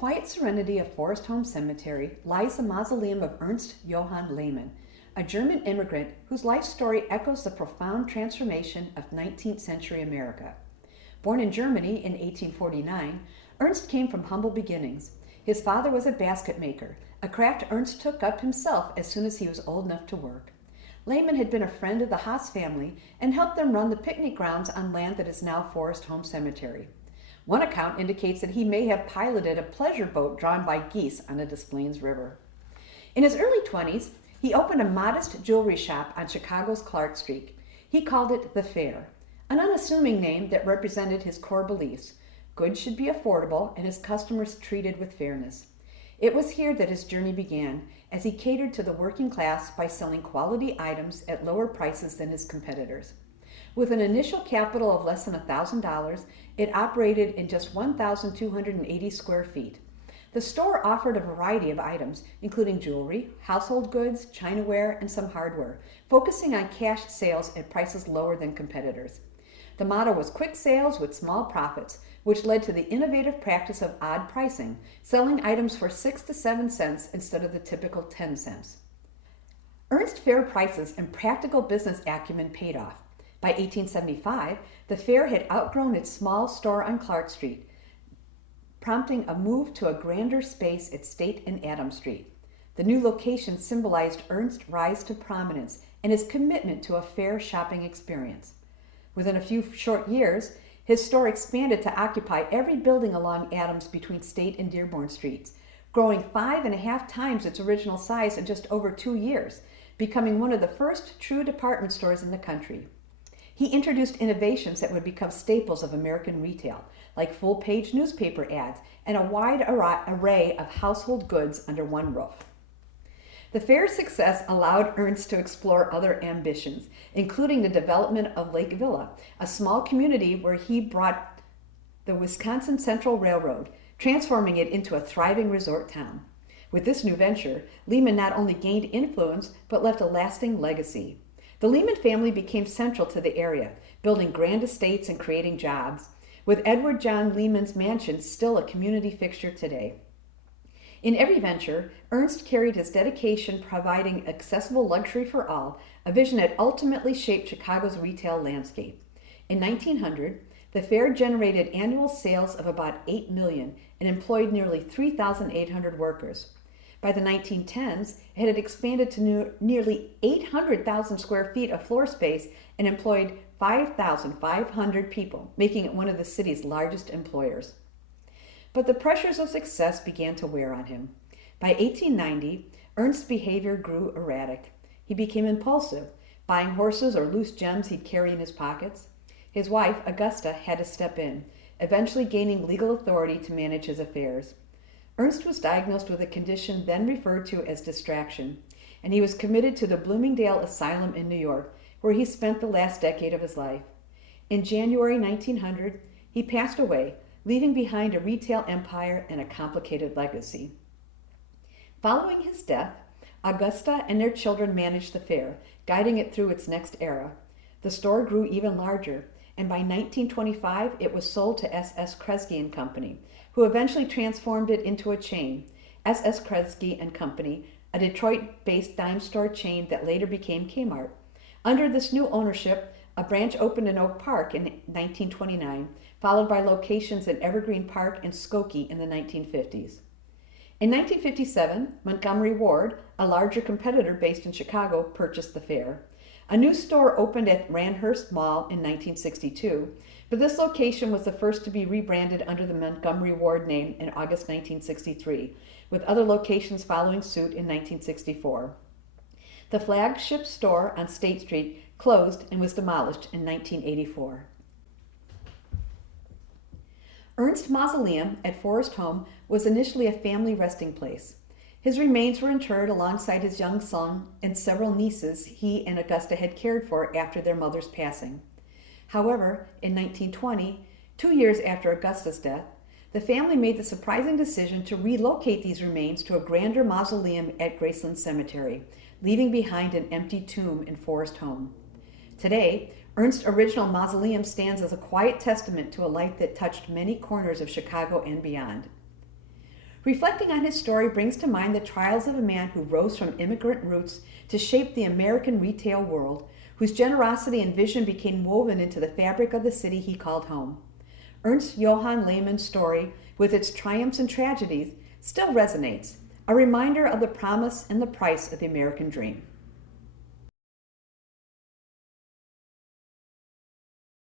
quiet serenity of Forest Home Cemetery lies the mausoleum of Ernst Johann Lehmann, a German immigrant whose life story echoes the profound transformation of 19th century America. Born in Germany in 1849, Ernst came from humble beginnings. His father was a basket maker, a craft Ernst took up himself as soon as he was old enough to work. Lehmann had been a friend of the Haas family and helped them run the picnic grounds on land that is now Forest Home Cemetery. One account indicates that he may have piloted a pleasure boat drawn by geese on the Des Plaines River. In his early 20s, he opened a modest jewelry shop on Chicago's Clark Street. He called it The Fair, an unassuming name that represented his core beliefs. Goods should be affordable and his customers treated with fairness. It was here that his journey began, as he catered to the working class by selling quality items at lower prices than his competitors. With an initial capital of less than $1,000, it operated in just 1,280 square feet. The store offered a variety of items, including jewelry, household goods, chinaware, and some hardware, focusing on cash sales at prices lower than competitors. The motto was quick sales with small profits, which led to the innovative practice of odd pricing, selling items for 6 to 7 cents instead of the typical 10 cents. Ernst's fair prices and practical business acumen paid off. By 1875, the fair had outgrown its small store on Clark Street, prompting a move to a grander space at State and Adams Street. The new location symbolized Ernst's rise to prominence and his commitment to a fair shopping experience. Within a few short years, his store expanded to occupy every building along Adams between State and Dearborn Streets, growing 5.5 times its original size in just over 2 years, becoming one of the first true department stores in the country. He introduced innovations that would become staples of American retail, like full-page newspaper ads and a wide array of household goods under one roof. The fair's success allowed Ernst to explore other ambitions, including the development of Lake Villa, a small community where he brought the Wisconsin Central Railroad, transforming it into a thriving resort town. With this new venture, Lehmann not only gained influence, but left a lasting legacy. The Lehmann family became central to the area, building grand estates and creating jobs, with Edward John Lehmann's mansion still a community fixture today. In every venture, Ernst carried his dedication providing accessible luxury for all, a vision that ultimately shaped Chicago's retail landscape. In 1900, the fair generated annual sales of about $8 million and employed nearly 3,800 workers. By the 1910s, it had expanded to nearly 800,000 square feet of floor space and employed 5,500 people, making it one of the city's largest employers. But the pressures of success began to wear on him. By 1890, Ernst's behavior grew erratic. He became impulsive, buying horses or loose gems he'd carry in his pockets. His wife, Augusta, had to step in, eventually gaining legal authority to manage his affairs. Ernst was diagnosed with a condition then referred to as distraction, and he was committed to the Bloomingdale Asylum in New York, where he spent the last decade of his life. In January 1900, he passed away, leaving behind a retail empire and a complicated legacy. Following his death, Augusta and their children managed the fair, guiding it through its next era. The store grew even larger, and by 1925 it was sold to S.S. Kresge & Company, who eventually transformed it into a chain. S.S. Kresge & Company, a Detroit-based dime store chain that later became Kmart. Under this new ownership, a branch opened in Oak Park in 1929, followed by locations in Evergreen Park and Skokie in the 1950s. In 1957, Montgomery Ward, a larger competitor based in Chicago, purchased the fair. A new store opened at Randhurst Mall in 1962, but this location was the first to be rebranded under the Montgomery Ward name in August 1963, with other locations following suit in 1964. The flagship store on State Street closed and was demolished in 1984. Ernst Mausoleum at Forest Home was initially a family resting place. His remains were interred alongside his young son and several nieces he and Augusta had cared for after their mother's passing. However, in 1920, 2 years after Augusta's death, the family made the surprising decision to relocate these remains to a grander mausoleum at Graceland Cemetery, leaving behind an empty tomb in Forest Home. Today, Ernst's original mausoleum stands as a quiet testament to a life that touched many corners of Chicago and beyond. Reflecting on his story brings to mind the trials of a man who rose from immigrant roots to shape the American retail world, whose generosity and vision became woven into the fabric of the city he called home. Ernst Johann Lehmann's story, with its triumphs and tragedies, still resonates, a reminder of the promise and the price of the American dream.